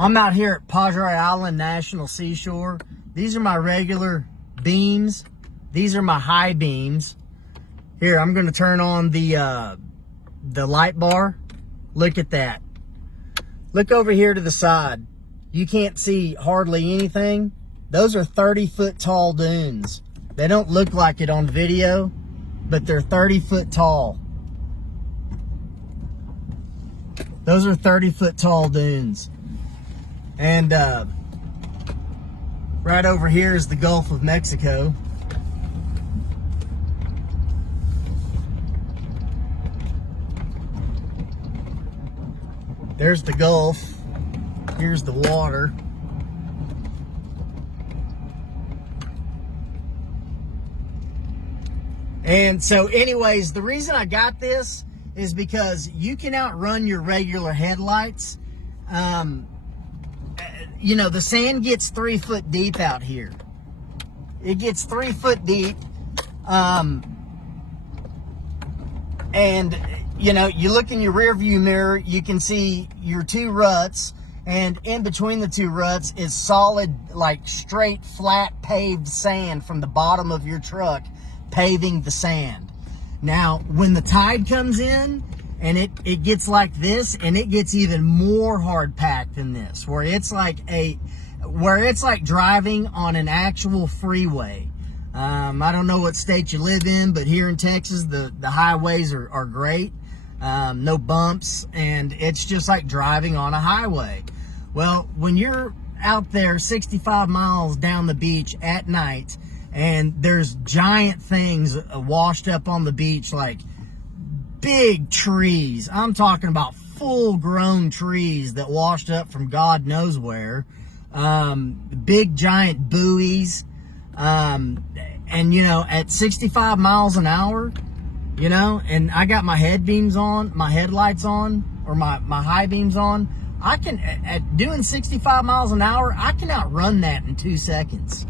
I'm out here at Padre Island National Seashore. These are my regular beams. These are my high beams. Here, I'm going to turn on the light bar. Look at that. Look over here to the side. You can't see hardly anything. Those are 30-foot tall dunes. They don't look like it on video, but they're 30-foot tall. Those are 30-foot tall dunes. And right over here is the Gulf of Mexico. There's the Gulf. Here's the water. And so anyways, the reason I got this is because you can outrun your regular headlights. You know, the sand gets 3 foot deep out here. It gets 3 foot deep. And, you know, you look in your rear view mirror, you can see your 2 ruts. And in between the 2 ruts is solid, like straight, flat, paved sand from the bottom of your truck, paving the sand. Now, when the tide comes in, and it gets like this, and it gets even more hard packed than this, where it's like driving on an actual freeway. I don't know what state you live in, but here in Texas, the highways are great. No bumps, and it's just like driving on a highway. Well, when you're out there 65 miles down the beach at night, and there's giant things washed up on the beach, like big trees. I'm talking about full-grown trees that washed up from God knows where. Big giant buoys. And you know, at 65 miles an hour, you know, and I got my head beams on, my headlights on, or my high beams on, I can, at doing 65 miles an hour, I can outrun that in 2 seconds.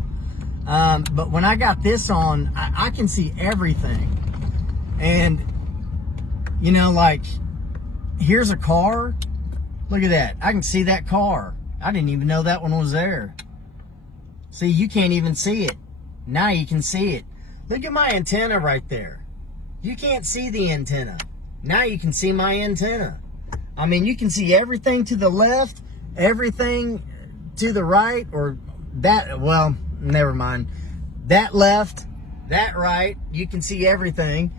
But when I got this on, I can see everything. And you know, like, here's a car. Look at that. I can see that car. I didn't even know that one was there. See, you can't even see it. Now you can see it. Look at my antenna right there. You can't see the antenna. Now you can see my antenna. I mean, you can see everything to the left, everything to the right, or that, well, never mind. That left, that right, you can see everything.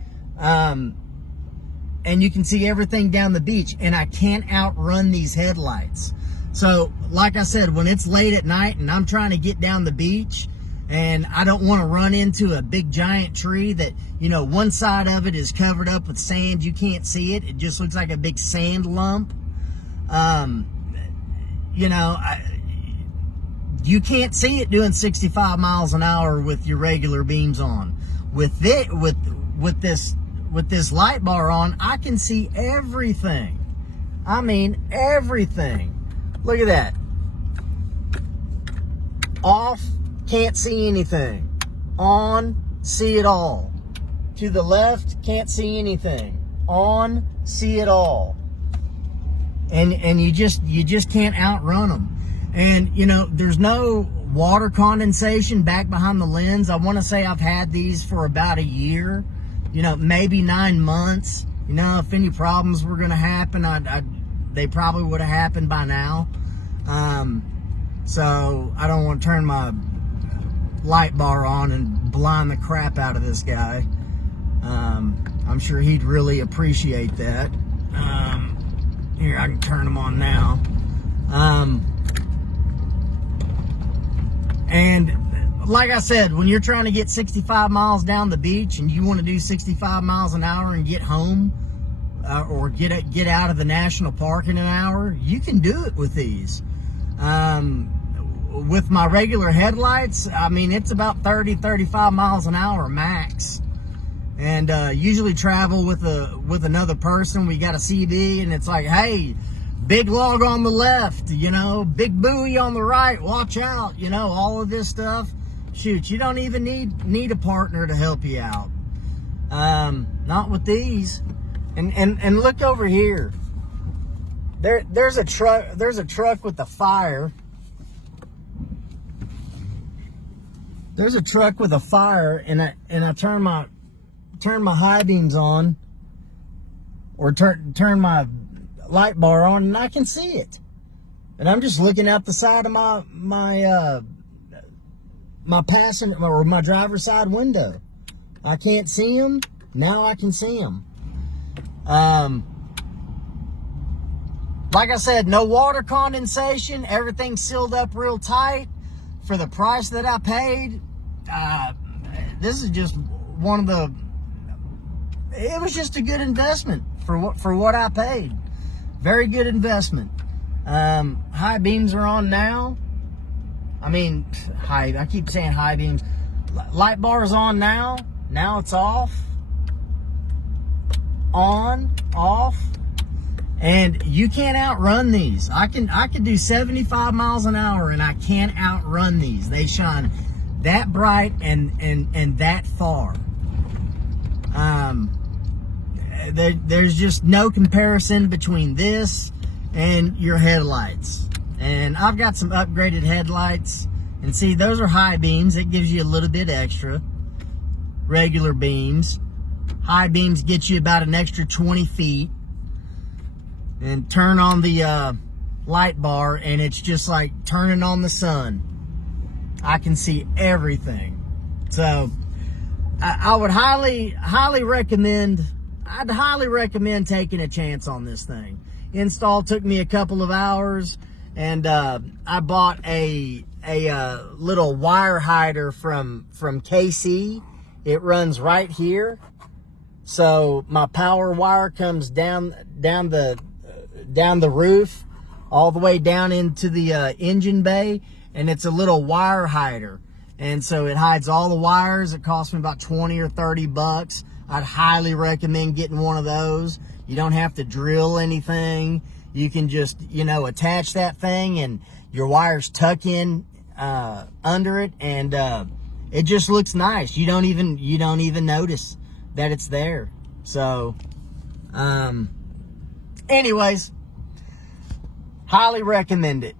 And you can see everything down the beach, and I can't outrun these headlights. So, like I said, when it's late at night and I'm trying to get down the beach, and I don't want to run into a big giant tree that, you know, one side of it is covered up with sand, you can't see it, it just looks like a big sand lump. You know, you can't see it doing 65 miles an hour with your regular beams on. With this light bar on, I can see everything. I mean, everything. Look at that. Off, can't see anything. On, see it all. To the left, can't see anything. On, see it all. And you just can't outrun them. And, you know, there's no water condensation back behind the lens. I want to say I've had these for about a year. You know, maybe 9 months. You know, if any problems were going to happen, they probably would have happened by now. So I don't want to turn my light bar on and blind the crap out of this guy. I'm sure he'd really appreciate that. Here, I can turn them on now. And like I said, when you're trying to get 65 miles down the beach and you want to do 65 miles an hour and get home, or get out of the national park in an hour, you can do it with these. With my regular headlights, I mean, it's about 30-35 miles an hour max. And usually travel with another person. We got a CB, and it's like, hey, big log on the left, you know, big buoy on the right, watch out, you know, all of this stuff. Shoot, you don't even need a partner to help you out. Not with these. And look over here. There's a truck with a fire. There's a truck with a fire, and I turn my high beams on, or turn my light bar on, and I can see it. And I'm just looking out the side of my passenger or my driver's side window. I can't see them. Now I can see them. Like I said, no water condensation. Everything's sealed up real tight. For the price that I paid, this is just one of the. It was just a good investment for what I paid. Very good investment. High beams are on now. I mean, I keep saying high beams. Light bar is on now. Now it's off. On, off. And you can't outrun these. I can do 75 miles an hour and I can't outrun these. They shine that bright and that far. There's just no comparison between this and your headlights. And I've got some upgraded headlights. And see, those are high beams. It gives you a little bit extra. Regular beams. High beams get you about an extra 20 feet. And turn on the light bar, and it's just like turning on the sun. I can see everything. So I would highly recommend. I'd highly recommend taking a chance on this thing. Install took me a couple of hours, and I bought a little wire hider from KC. It runs right here, so my power wire comes down the roof all the way down into the engine bay, and it's a little wire hider, and so it hides all the wires. It cost me about 20 or 30 bucks. I'd highly recommend getting one of those. You don't have to drill anything. You can just, attach that thing, and your wires tuck in under it, and it just looks nice. You don't even notice that it's there. So anyways, highly recommend it.